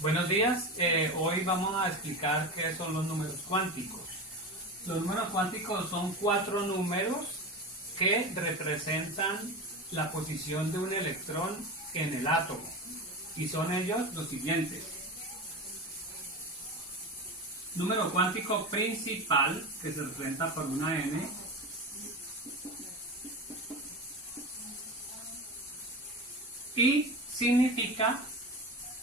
Buenos días, hoy vamos a explicar qué son los números cuánticos. Los números cuánticos son 4 números que representan la posición de un electrón en el átomo y son ellos los siguientes. Número cuántico principal, que se representa por una n, y significa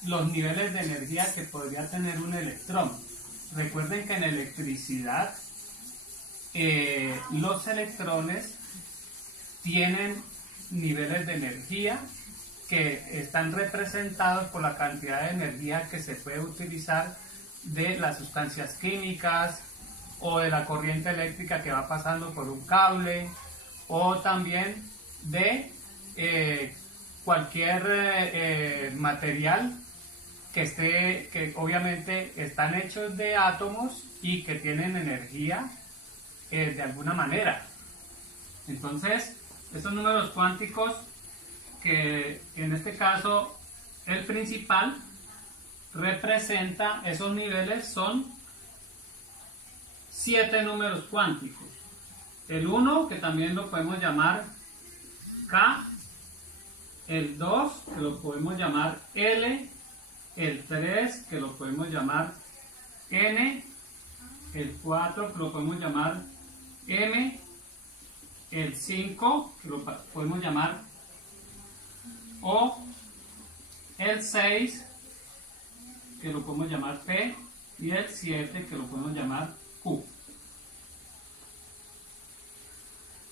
los niveles de energía que podría tener un electrón. Recuerden que en electricidad los electrones tienen niveles de energía que están representados por la cantidad de energía que se puede utilizar de las sustancias químicas o de la corriente eléctrica que va pasando por un cable, o también de cualquier material que obviamente están hechos de átomos y que tienen energía de alguna manera. Entonces, estos números cuánticos, que en este caso el principal representa esos niveles, son 7 números cuánticos. El 1, que también lo podemos llamar K, el 2, que lo podemos llamar L, el 3, que lo podemos llamar N, el 4, que lo podemos llamar M, el 5, que lo podemos llamar O, el 6, que lo podemos llamar P, y el 7, que lo podemos llamar Q.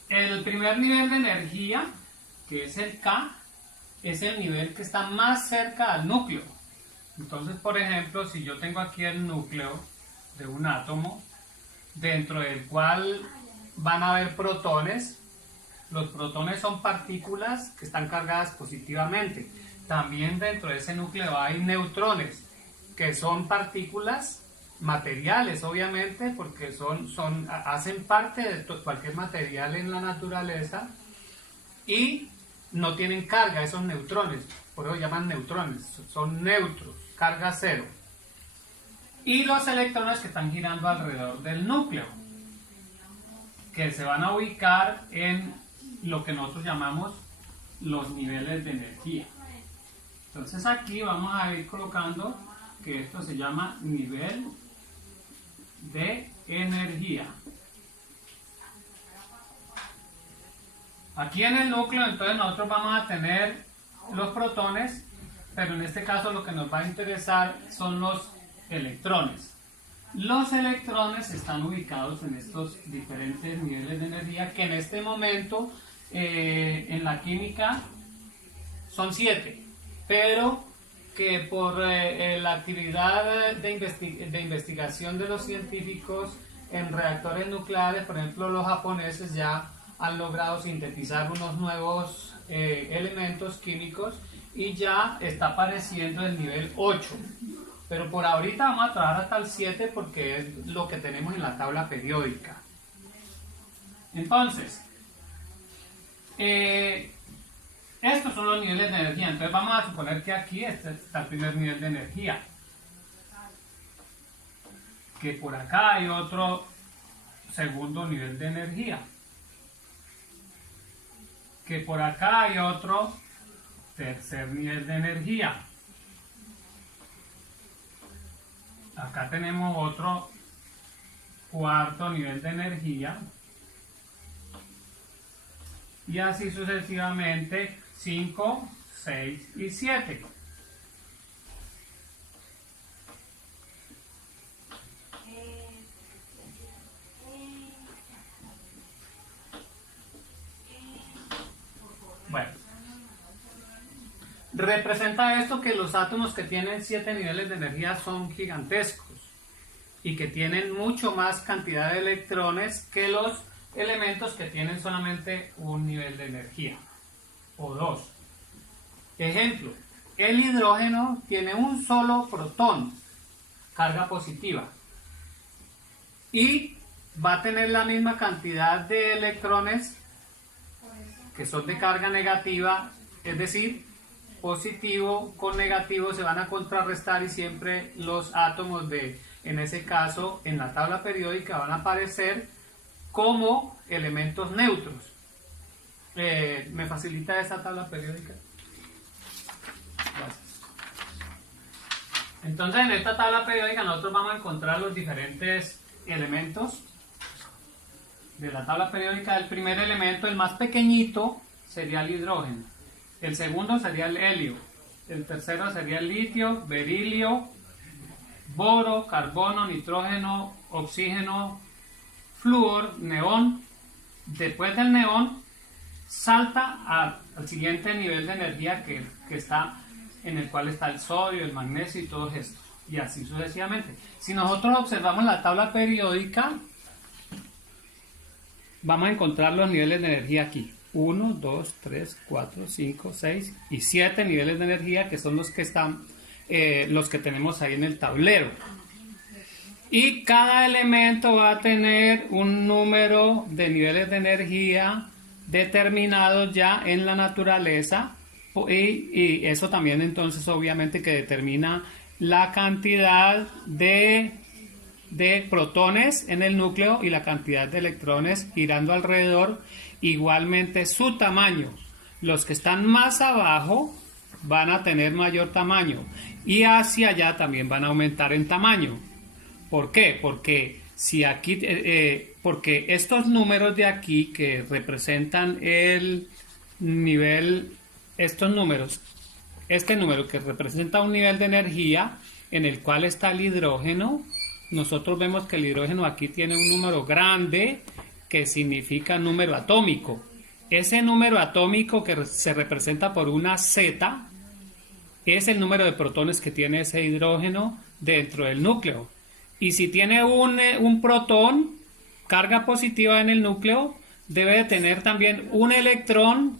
El primer nivel de energía, que es el K, es el nivel que está más cerca al núcleo. Entonces, por ejemplo, si yo tengo aquí el núcleo de un átomo, dentro del cual van a haber protones. Los protones son partículas que están cargadas positivamente. También dentro de ese núcleo hay neutrones, que son partículas materiales, obviamente, porque hacen parte de cualquier material en la naturaleza y no tienen carga esos neutrones, por eso llaman neutrones, son neutros, carga cero. Y los electrones que están girando alrededor del núcleo, que se van a ubicar en lo que nosotros llamamos los niveles de energía. Entonces aquí vamos a ir colocando que esto se llama nivel de energía. Aquí en el núcleo, entonces nosotros vamos a tener los protones, pero en este caso lo que nos va a interesar son los electrones. Los electrones están ubicados en estos diferentes niveles de energía, que en este momento en la química son 7, pero que por la actividad de investigación de los científicos en reactores nucleares, por ejemplo los japoneses ya han logrado sintetizar unos nuevos elementos químicos y ya está apareciendo el nivel 8. Pero por ahorita vamos a trabajar hasta el 7 porque es lo que tenemos en la tabla periódica. Entonces, estos son los niveles de energía. Entonces vamos a suponer que aquí está el primer nivel de energía. Que por acá hay otro segundo nivel de energía. Que por acá hay otro tercer nivel de energía. Acá tenemos otro cuarto nivel de energía. Y así sucesivamente 5, 6 y 7. Bueno, representa esto que los átomos que tienen 7 niveles de energía son gigantescos y que tienen mucho más cantidad de electrones que los elementos que tienen solamente un nivel de energía o 2. Ejemplo, el hidrógeno tiene un solo protón, carga positiva, y va a tener la misma cantidad de electrones que son de carga negativa, es decir, positivo con negativo se van a contrarrestar y siempre los átomos en ese caso, en la tabla periódica van a aparecer como elementos neutros. ¿Me facilita esta tabla periódica? Gracias. Entonces en esta tabla periódica nosotros vamos a encontrar los diferentes elementos de la tabla periódica. El primer elemento, el más pequeñito, sería el hidrógeno. El segundo sería el helio. El tercero sería el litio, berilio, boro, carbono, nitrógeno, oxígeno, flúor, neón. Después del neón salta al siguiente nivel de energía que está, en el cual está el sodio, el magnesio y todo esto, y así sucesivamente. Si nosotros observamos la tabla periódica, vamos a encontrar los niveles de energía aquí. 1, 2, 3, 4, 5, 6 y 7 niveles de energía, que son los que están, los que tenemos ahí en el tablero. Y cada elemento va a tener un número de niveles de energía determinados ya en la naturaleza, y eso también entonces obviamente que determina la cantidad de protones en el núcleo y la cantidad de electrones girando alrededor, igualmente su tamaño. Los que están más abajo van a tener mayor tamaño y hacia allá también van a aumentar en tamaño. ¿Por qué? Porque si aquí, porque estos números de aquí que representan el nivel, estos números, este número que representa un nivel de energía en el cual está el hidrógeno, nosotros vemos que el hidrógeno aquí tiene un número grande que significa número atómico. Ese número atómico que se representa por una Z es el número de protones que tiene ese hidrógeno dentro del núcleo. Y si tiene un protón, carga positiva en el núcleo, debe de tener también un electrón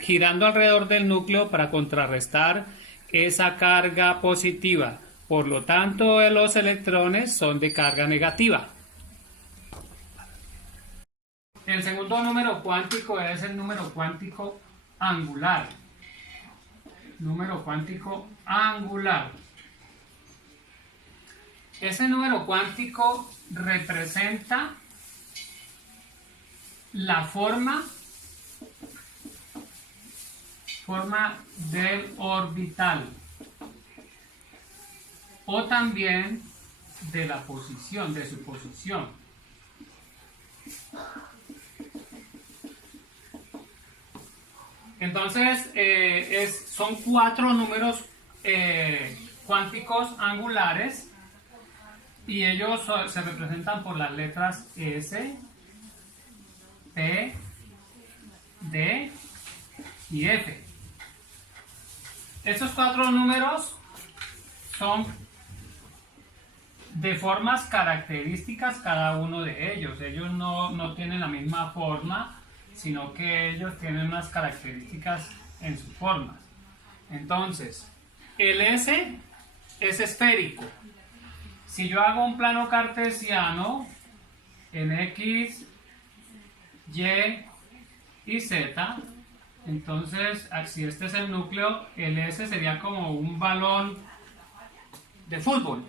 girando alrededor del núcleo para contrarrestar esa carga positiva. Por lo tanto, los electrones son de carga negativa. El segundo número cuántico es el número cuántico angular. Número cuántico angular. Ese número cuántico representa la forma del orbital o también de la posición, de su posición. Entonces son 4 números cuánticos angulares y ellos se representan por las letras S, P, D y F. Estos 4 números son de formas características cada uno de ellos. Ellos no tienen la misma forma, sino que ellos tienen unas características en sus formas. Entonces, el S es esférico. Si yo hago un plano cartesiano en X, Y y Z, entonces, si este es el núcleo, el S sería como un balón de fútbol,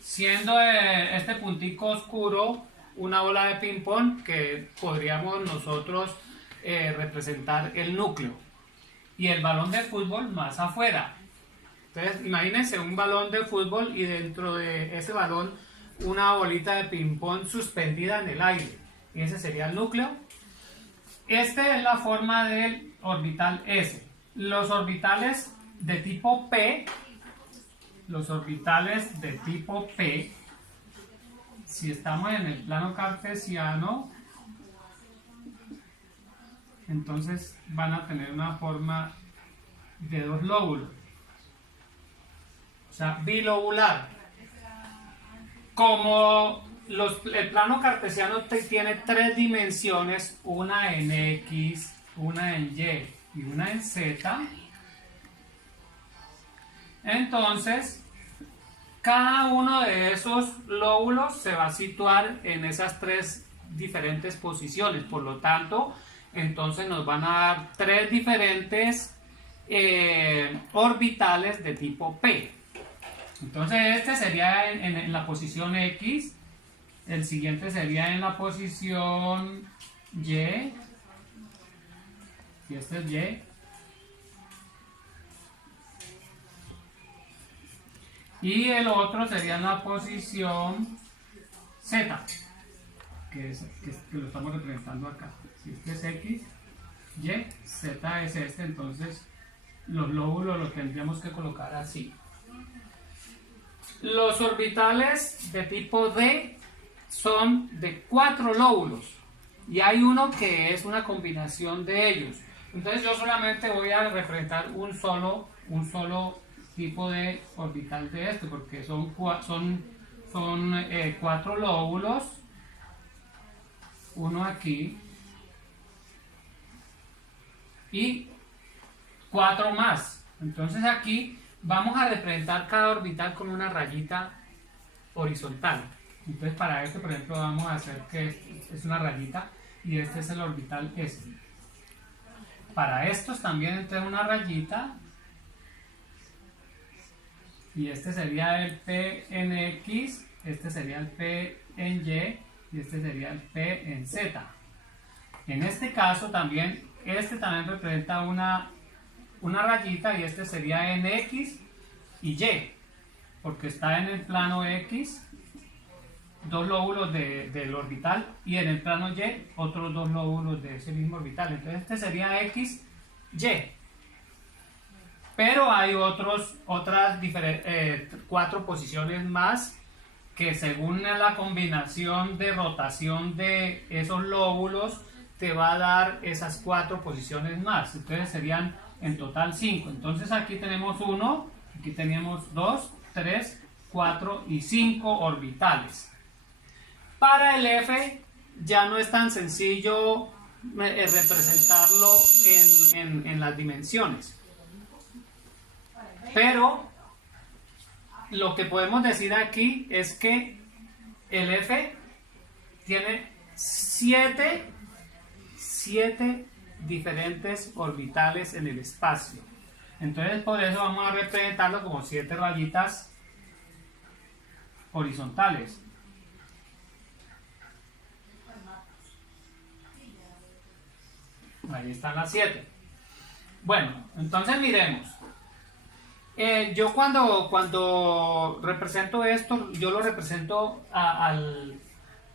siendo este puntico oscuro una bola de ping pong que podríamos nosotros representar el núcleo, y el balón de fútbol más afuera. Entonces imagínense un balón de fútbol y dentro de ese balón una bolita de ping pong suspendida en el aire, y ese sería el núcleo. Esta es la forma del orbital S. Los orbitales de tipo P, si estamos en el plano cartesiano, entonces van a tener una forma de 2 lóbulos, o sea, bilobular. Como el plano cartesiano tiene 3 dimensiones, una en X, una en Y y una en Z, entonces cada uno de esos lóbulos se va a situar en esas 3 diferentes posiciones. Por lo tanto, entonces nos van a dar 3 diferentes orbitales de tipo P. Entonces este sería en la posición X, el siguiente sería en la posición Y, y este es Y, y el otro sería en la posición Z, que lo estamos representando acá. Si este es X, Y, Z es este, entonces los lóbulos los tendríamos que colocar así. Los orbitales de tipo D son de 4 lóbulos y hay uno que es una combinación de ellos. Entonces yo solamente voy a representar un solo tipo de orbital de este, porque son 4 lóbulos, uno aquí y 4 más. Entonces aquí vamos a representar cada orbital con una rayita horizontal. Entonces para este, por ejemplo, vamos a hacer que es una rayita y este es el orbital S. Para estos también entonces una rayita y este sería el P en X, este sería el P en Y y este sería el P en Z. En este caso también, este también representa una rayita y este sería en X y Y, porque está en el plano X, 2 lóbulos del orbital, y en el plano Y, otros 2 lóbulos de ese mismo orbital. Entonces este sería X, Y. Pero hay otras 4 posiciones más que según la combinación de rotación de esos lóbulos te va a dar esas 4 posiciones más. Entonces serían en total 5. Entonces aquí tenemos 1, aquí tenemos 2, 3, 4 y 5 orbitales. Para el F ya no es tan sencillo representarlo en las dimensiones. Pero lo que podemos decir aquí es que el F tiene 7 diferentes orbitales en el espacio. Entonces por eso vamos a representarlo como 7 rayitas horizontales. Ahí están las 7. Bueno, entonces miremos. Yo cuando represento esto, yo lo represento al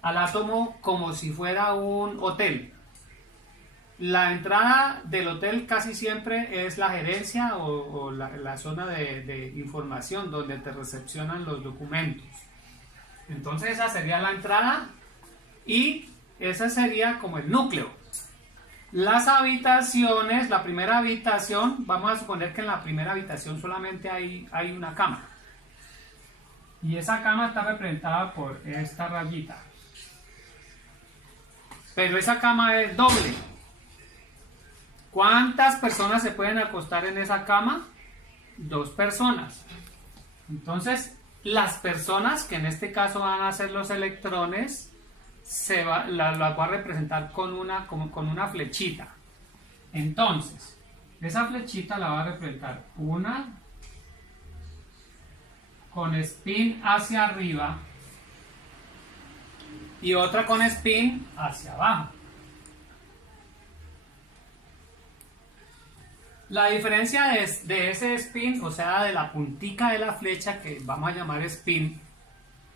átomo como si fuera un hotel. La entrada del hotel casi siempre es la gerencia o la zona de información donde te recepcionan los documentos. Entonces esa sería la entrada y ese sería como el núcleo. Las habitaciones, la primera habitación, vamos a suponer que en la primera habitación solamente hay una cama. Y esa cama está representada por esta rayita. Pero esa cama es doble. ¿Cuántas personas se pueden acostar en esa cama? 2 personas. Entonces, las personas, que en este caso van a ser los electrones, la voy a representar con una flechita. Entonces, esa flechita la va a representar una con spin hacia arriba y otra con spin hacia abajo. La diferencia de ese spin, o sea, de la puntica de la flecha, que vamos a llamar spin,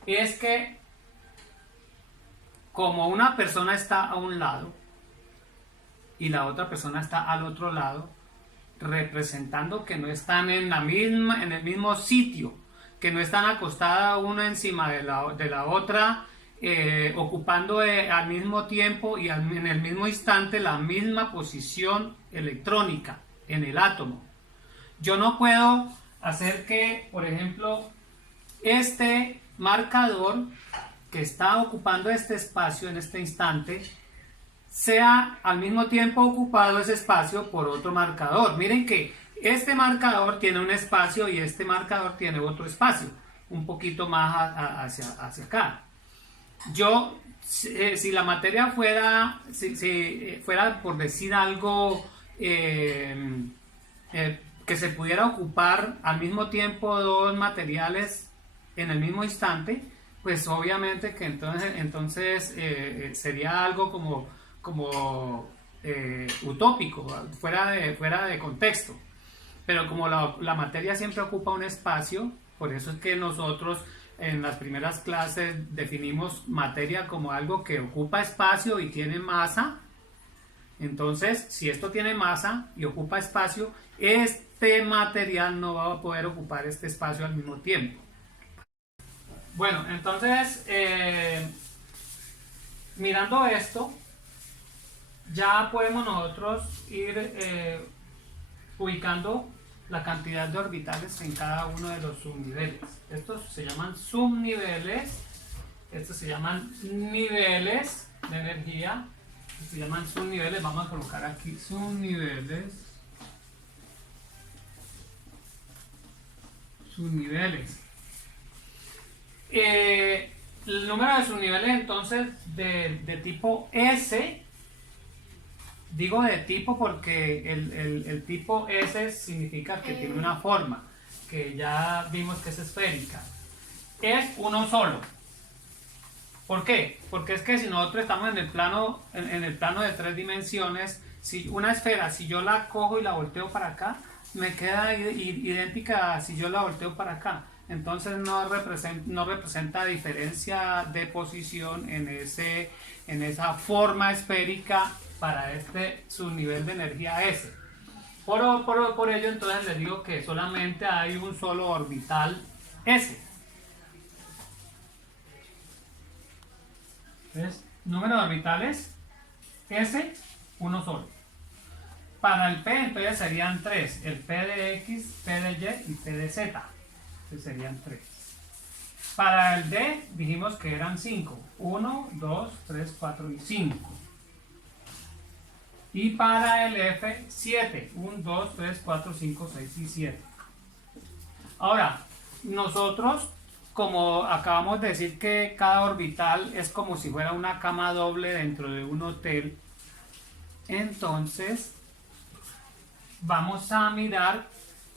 es que como una persona está a un lado y la otra persona está al otro lado, representando que no están en el mismo sitio, que no están acostadas una encima de la otra, ocupando al mismo tiempo y en el mismo instante la misma posición electrónica en el átomo. Yo no puedo hacer que, por ejemplo, este marcador que está ocupando este espacio en este instante sea al mismo tiempo ocupado ese espacio por otro marcador. Miren que este marcador tiene un espacio y este marcador tiene otro espacio, un poquito más hacia acá. Yo, si la materia fuera, si fuera por decir algo, que se pudiera ocupar al mismo tiempo dos materiales en el mismo instante, pues obviamente que entonces sería algo como utópico, fuera de contexto. Pero como la materia siempre ocupa un espacio, por eso es que nosotros en las primeras clases definimos materia como algo que ocupa espacio y tiene masa. Entonces, si esto tiene masa y ocupa espacio, este material no va a poder ocupar este espacio al mismo tiempo. Bueno, entonces, mirando esto, ya podemos nosotros ir ubicando la cantidad de orbitales en cada uno de los subniveles. Estos se llaman subniveles, estos se llaman niveles de energía, se llaman subniveles. Vamos a colocar aquí subniveles. El número de subniveles entonces de tipo S, digo de tipo porque el tipo S significa que tiene una forma, que ya vimos que es esférica, es uno solo. ¿Por qué? Porque es que si nosotros estamos en el plano de 3 dimensiones, si una esfera, si yo la cojo y la volteo para acá, me queda idéntica si yo la volteo para acá. Entonces no representa diferencia de posición en esa forma esférica para este subnivel de energía S. Por ello entonces les digo que solamente hay un solo orbital S. Entonces, número de orbitales S, uno solo. Para el P entonces serían 3, el P de X, P de Y y P de Z. Entonces serían 3. Para el D dijimos que eran 5, 1, 2, 3, 4 y 5. Y para el F, 7, 1, 2, 3, 4, 5, 6 y 7. Ahora, nosotros, como acabamos de decir que cada orbital es como si fuera una cama doble dentro de un hotel, entonces vamos a mirar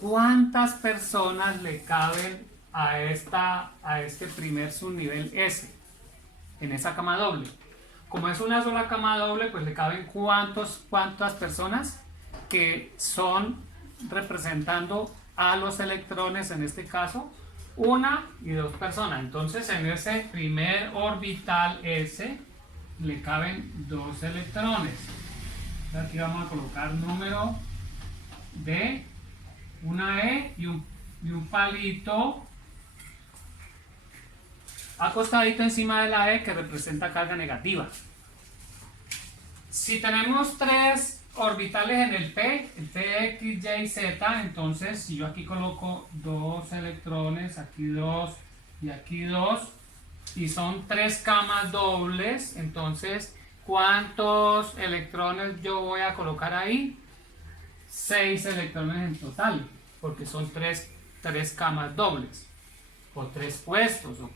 cuántas personas le caben a este primer subnivel S en esa cama doble. Como es una sola cama doble, pues le caben cuántas personas, que son representando a los electrones, en este caso 1 y 2 personas. Entonces en ese primer orbital S le caben 2 electrones. Aquí vamos a colocar número de una E y un palito acostadito encima de la E, que representa carga negativa. Si tenemos 3 orbitales en el P X, Y, Z, entonces si yo aquí coloco 2 electrones, aquí 2 y aquí 2, y son 3 camas dobles, entonces ¿cuántos electrones yo voy a colocar ahí? 6 electrones en total, porque son 3 camas dobles, o 3 puestos, o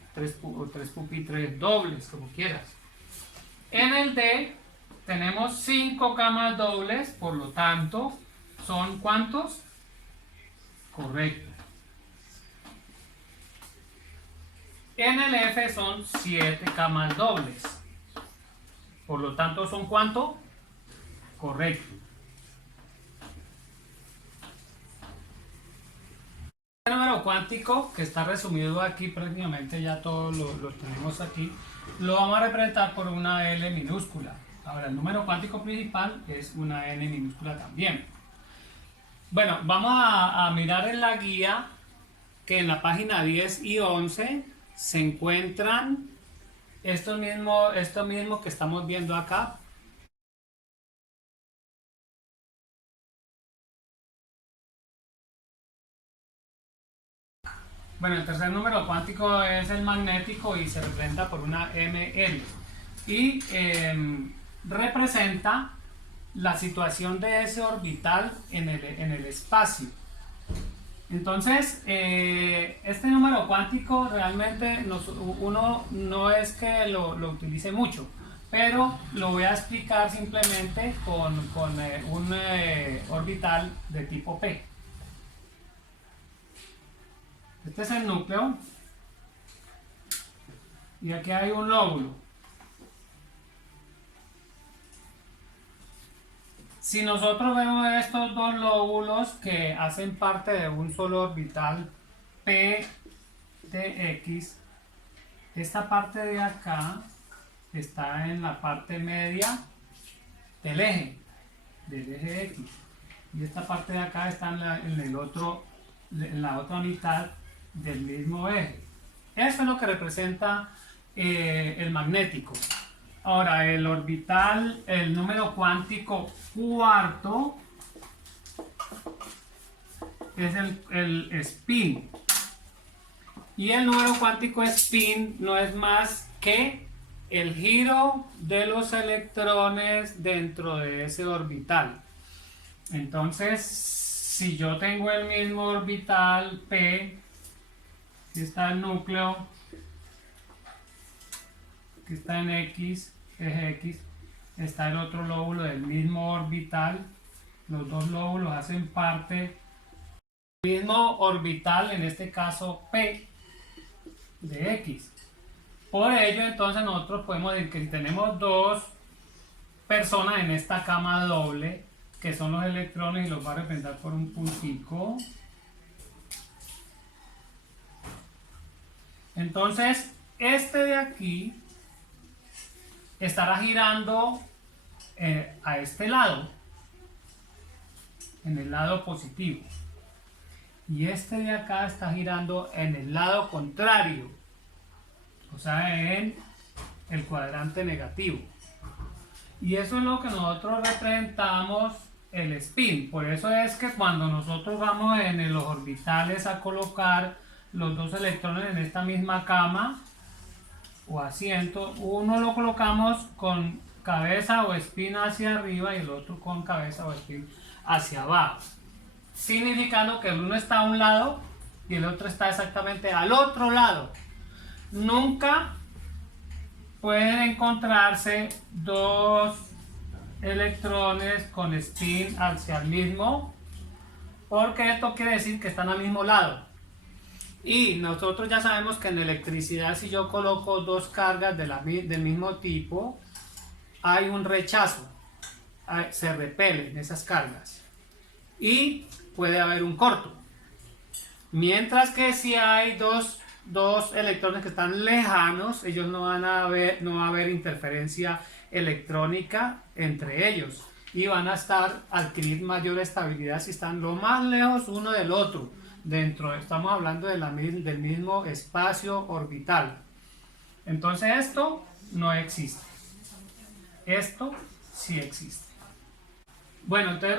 3 pupitres dobles, como quieras. En el D tenemos 5 camas dobles, por lo tanto, ¿son cuántos? Correcto. En el F son 7 camas dobles, por lo tanto, ¿son cuánto? Correcto. El número cuántico, que está resumido aquí, prácticamente ya todo lo tenemos aquí, lo vamos a representar por una L minúscula. Ahora, el número cuántico principal es una N minúscula también. Bueno, vamos a mirar en la guía que en la página 10 y 11 se encuentran esto mismo que estamos viendo acá. Bueno, el tercer número cuántico es el magnético y se representa por una ML. Y representa la situación de ese orbital en el espacio. Entonces, este número cuántico realmente uno no es que lo utilice mucho, pero lo voy a explicar simplemente con un orbital de tipo P. Este es el núcleo y aquí hay un lóbulo. Si nosotros vemos estos dos lóbulos que hacen parte de un solo orbital P de X, esta parte de acá está en la parte media del eje X, y esta parte de acá está en la otra mitad del mismo eje. Eso es lo que representa el magnético. Ahora, el orbital, el número cuántico cuarto es el spin. Y el número cuántico spin no es más que el giro de los electrones dentro de ese orbital. Entonces, si yo tengo el mismo orbital P, aquí está el núcleo, que está en X, eje X, está el otro lóbulo del mismo orbital. Los dos lóbulos hacen parte del mismo orbital, en este caso P de X. Por ello, entonces nosotros podemos decir que si tenemos dos personas en esta cama doble, que son los electrones, y los va a representar por un puntico. Entonces, este de aquí estará girando a este lado, en el lado positivo, y este de acá está girando en el lado contrario, o sea, en el cuadrante negativo. Y eso es lo que nosotros representamos el spin. Por eso es que cuando nosotros vamos en los orbitales a colocar los dos electrones en esta misma cama o asiento, uno lo colocamos con cabeza o spin hacia arriba y el otro con cabeza o spin hacia abajo, significando que el uno está a un lado y el otro está exactamente al otro lado. Nunca pueden encontrarse dos electrones con spin hacia el mismo, porque esto quiere decir que están al mismo lado. Y nosotros ya sabemos que en electricidad, si yo coloco dos cargas del mismo tipo, hay un rechazo, se repelen esas cargas y puede haber un corto. Mientras que si hay dos electrones que están lejanos, ellos no va a haber interferencia electrónica entre ellos y van a adquirir mayor estabilidad si están lo más lejos uno del otro. Estamos hablando del mismo espacio orbital. Entonces esto no existe. Esto sí existe. Bueno, entonces